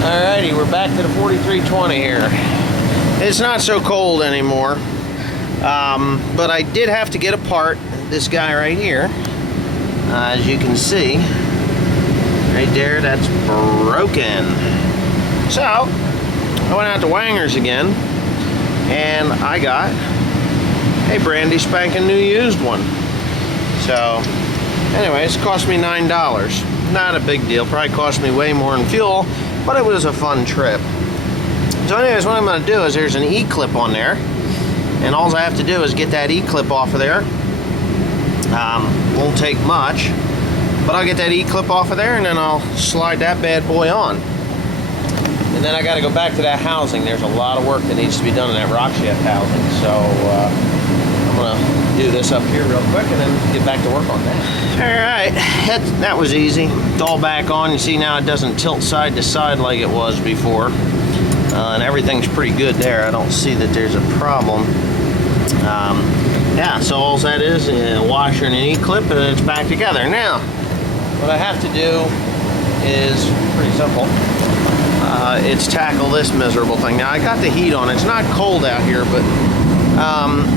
Alrighty, we're back to the 4320 here. It's not so cold anymore, but I did have to get apart this guy right here. As you can see, right there, that's broken. So, I went out to Wanger's again, and I got a brandy spanking new used one. So, anyways, it cost me $9. Not a big deal, probably cost me way more in fuel, but it was a fun trip. So anyways, what I'm going to do is there's an E-clip on there, and all I have to do is get that E-clip off of there. Won't take much, but I'll get that E-clip off of there, and then I'll slide that bad boy on. And then I got to go back to that housing. There's a lot of work that needs to be done in that rock shaft housing, so I'm going to do this up here real quick and then get back to work on that. Alright, that was easy. It's all back on. You see now it doesn't tilt side to side like it was before. And everything's pretty good there. I don't see that there's a problem. Yeah, so all that is a washer and an E-clip, and it's back together. Now, what I have to do is pretty simple. It's tackle this miserable thing. Now, I got the heat on. It's not cold out here, but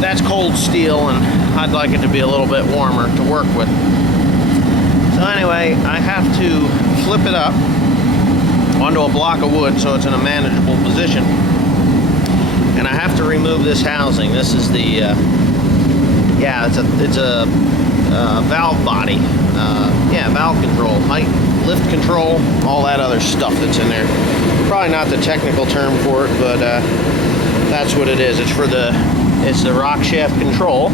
that's cold steel, and I'd like it to be a little bit warmer to work with. So anyway, I have to flip it up onto a block of wood so it's in a manageable position. And I have to remove this housing. This is the, yeah, it's a valve body. Yeah, valve control, height, lift control, all that other stuff that's in there. Probably not the technical term for it, but that's what it is. It's the rock shaft control,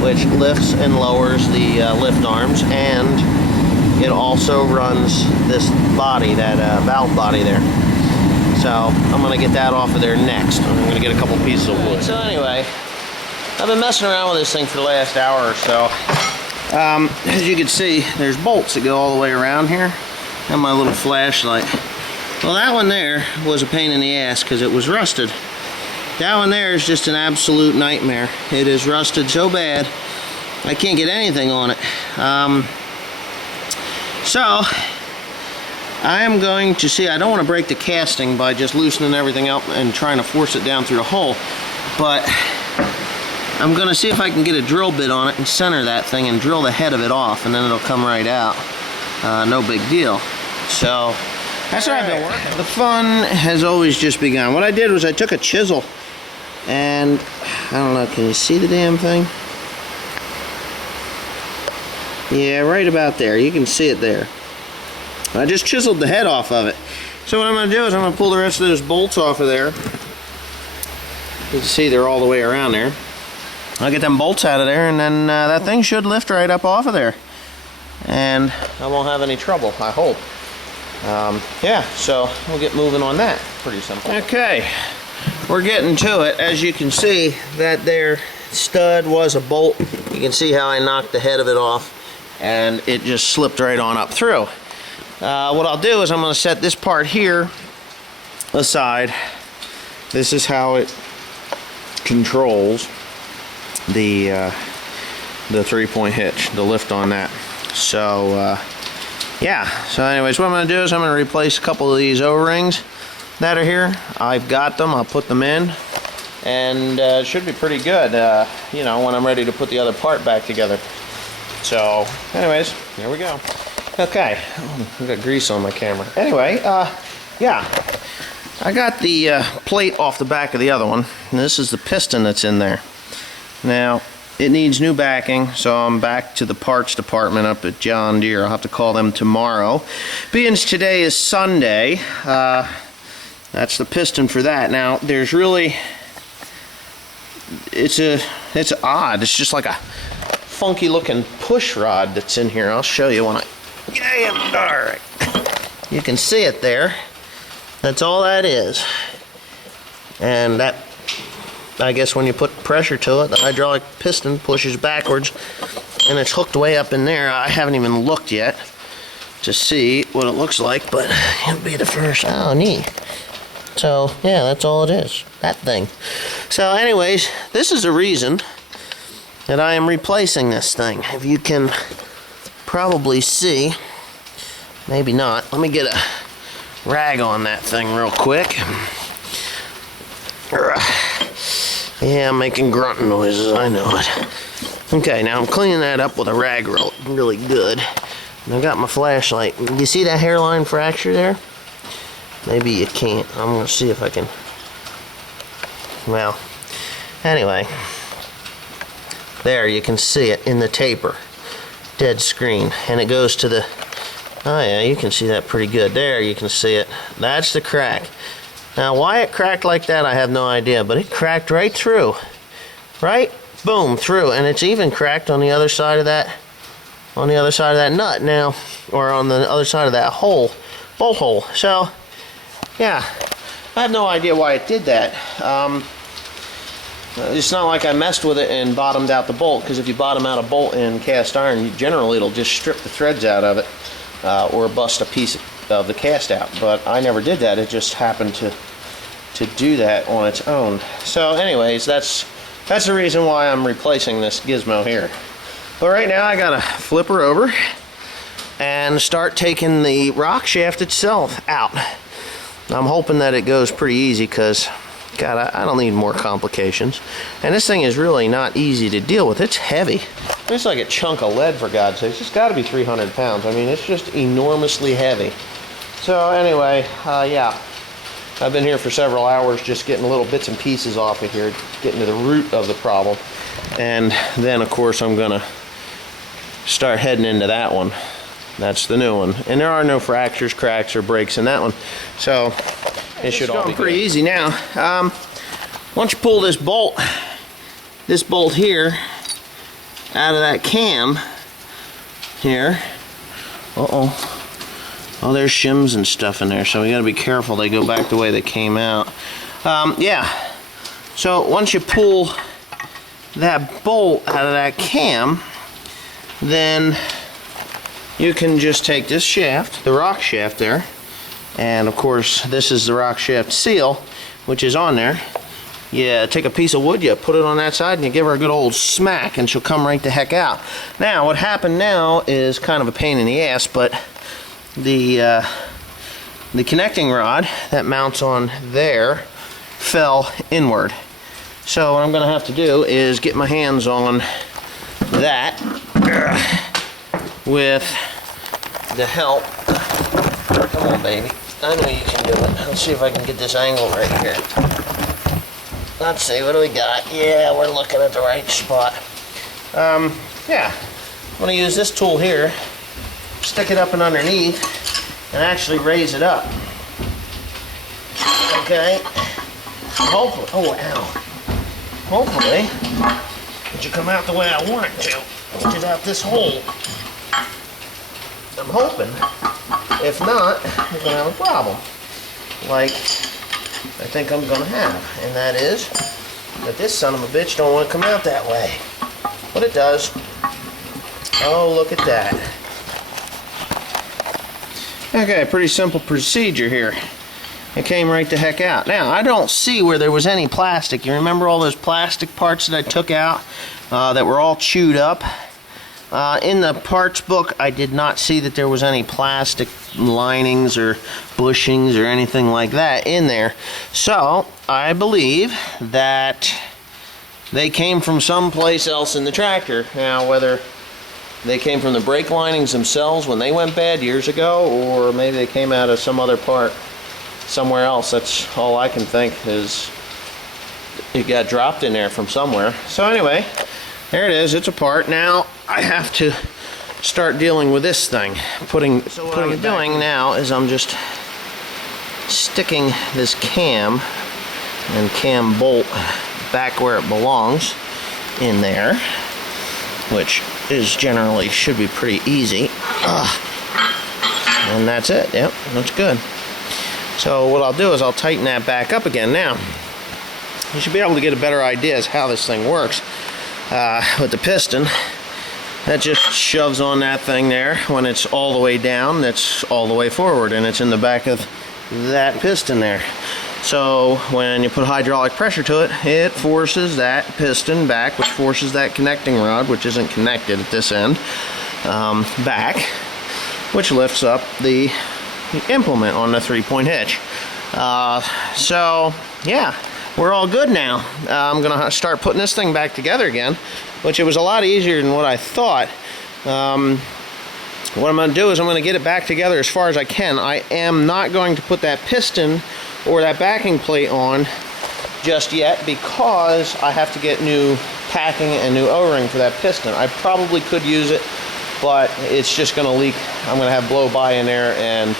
which lifts and lowers the lift arms, and it also runs this body, that valve body there. So I'm going to get that off of there next. I'm going to get a couple pieces of wood. So anyway, I've been messing around with this thing for the last hour or so. As you can see, there's bolts that go all the way around here, and my little flashlight. Well, that one there was a pain in the ass because it was rusted. That one there is just an absolute nightmare. It is rusted so bad, I can't get anything on it. So, I am going to see, I don't want to break the casting by just loosening everything up and trying to force it down through the hole, but I'm going to see if I can get a drill bit on it and center that thing and drill the head of it off, and then it'll come right out. No big deal. So, that's what I've been working. The fun has always just begun. What I did was I took a chisel, and I don't know, can you see the damn thing? Yeah, right about there. You can see it there. I just chiseled the head off of it. So what I'm going to do is I'm going to pull the rest of those bolts off of there. You can see they're all the way around there. I'll get them bolts out of there, and then that thing should lift right up off of there. And I won't have any trouble, I hope. Yeah, so we'll get moving on that. Pretty simple. Okay, we're getting to it. As you can see, that there stud was a bolt. You can see how I knocked the head of it off, and it just slipped right on up through. What I'll do is I'm going to set this part here aside. This is how it controls the 3-point hitch, the lift on that. So yeah, so anyways, what I'm going to do is I'm going to replace a couple of these O-rings that are here. I've got them, I'll put them in, and it should be pretty good, you know, when I'm ready to put the other part back together. So anyways, here we go. Okay, I got grease on my camera. Anyway, yeah, I got the plate off the back of the other one, and this is the piston that's in there. Now, it needs new backing, so I'm back to the parts department up at John Deere. I'll have to call them tomorrow. Being today is Sunday, that's the piston for that. Now, there's really, it's odd. It's just like a funky looking push rod that's in here. I'll show you when I get in. Alright. You can see it there. That's all that is. And that, I guess when you put pressure to it, the hydraulic piston pushes backwards, and it's hooked way up in there. I haven't even looked yet to see what it looks like, but it'll be the first. Oh, neat. So, yeah, that's all it is. That thing. So, anyways, this is the reason that I am replacing this thing. If you can probably see, maybe not. Let me get a rag on that thing real quick. Yeah, I'm making grunting noises, I know it. Okay, now I'm cleaning that up with a rag really good. And I got my flashlight. You see that hairline fracture there? Maybe you can't. I'm going to see if I can. Well, anyway. There, you can see it in the taper. Dead screen. And it goes to the... Oh yeah, you can see that pretty good. There, you can see it. That's the crack. Now, why it cracked like that, I have no idea. But it cracked right through. Right? Boom, through. And it's even cracked on the other side of that... On the other side of that nut now. Or on the other side of that hole. Bolt hole. So... Yeah, I have no idea why it did that. It's not like I messed with it and bottomed out the bolt, because if you bottom out a bolt in cast iron, generally it'll just strip the threads out of it or bust a piece of the cast out. But I never did that. It just happened to do that on its own. So anyways, that's the reason why I'm replacing this gizmo here. But right now I gotta flip her over and start taking the rock shaft itself out. I'm hoping that it goes pretty easy, because, God, I don't need more complications. And this thing is really not easy to deal with. It's heavy. It's like a chunk of lead, for God's sake. It's got to be 300 pounds. I mean, it's just enormously heavy. So, anyway, yeah. I've been here for several hours just getting little bits and pieces off of here, getting to the root of the problem. And then, of course, I'm going to start heading into that one. That's the new one. And there are no fractures, cracks, or breaks in that one. So it should all be pretty easy now. Once you pull this bolt here out of that cam here. Oh, there's shims and stuff in there, so we gotta be careful they go back the way they came out. Yeah. So once you pull that bolt out of that cam, then you can just take this shaft, the rock shaft there, and of course this is the rock shaft seal, which is on there. You take a piece of wood, you put it on that side, and you give her a good old smack, and she'll come right the heck out. Now, what happened now is kind of a pain in the ass, but the connecting rod that mounts on there fell inward. So what I'm going to have to do is get my hands on that with the help. Come on, baby. I know you can do it. Let's see if I can get this angle right here. Let's see, what do we got? Yeah, we're looking at the right spot. Yeah, I'm going to use this tool here, stick it up and underneath, and actually raise it up. Okay. Hopefully, oh, ow. Hopefully, it should come out the way I want it to, which is out this hole. I'm hoping. If not, we're going to have a problem. Like I think I'm going to have. And that is that this son of a bitch don't want to come out that way. But it does. Oh, look at that. Okay, pretty simple procedure here. It came right the heck out. Now, I don't see where there was any plastic. You remember all those plastic parts that I took out that were all chewed up? In the parts book, I did not see that there was any plastic linings or bushings or anything like that in there. So, I believe that they came from someplace else in the tractor. Now, whether they came from the brake linings themselves when they went bad years ago, or maybe they came out of some other part somewhere else. That's all I can think, is it got dropped in there from somewhere. So anyway, there it is. It's apart. Now I have to start dealing with this thing. So what I'm doing now is I'm just sticking this cam and cam bolt back where it belongs in there, which is generally should be pretty easy. And that's it. Yep, that's good. So what I'll do is I'll tighten that back up again. Now you should be able to get a better idea as how this thing works. With the piston, that just shoves on that thing there. When it's all the way down, that's all the way forward, and it's in the back of that piston there. So when you put hydraulic pressure to it, it forces that piston back, which forces that connecting rod, which isn't connected at this end, back, which lifts up the implement on the 3-point hitch. So yeah, we're all good now. I'm gonna start putting this thing back together again, which it was a lot easier than what I thought. What I'm going to do is I'm going to get it back together as far as I can. I am not going to put that piston or that backing plate on just yet because I have to get new packing and new O-ring for that piston. I probably could use it, but it's just going to leak. I'm going to have blow-by in there, and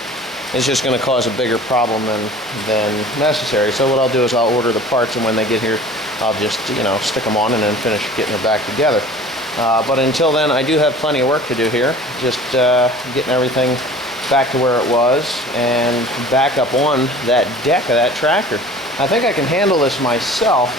it's just going to cause a bigger problem than necessary. So what I'll do is I'll order the parts, and when they get here, I'll just, you know, stick them on and then finish getting her back together. But until then, I do have plenty of work to do here. Just getting everything back to where it was and back up on that deck of that tractor. I think I can handle this myself.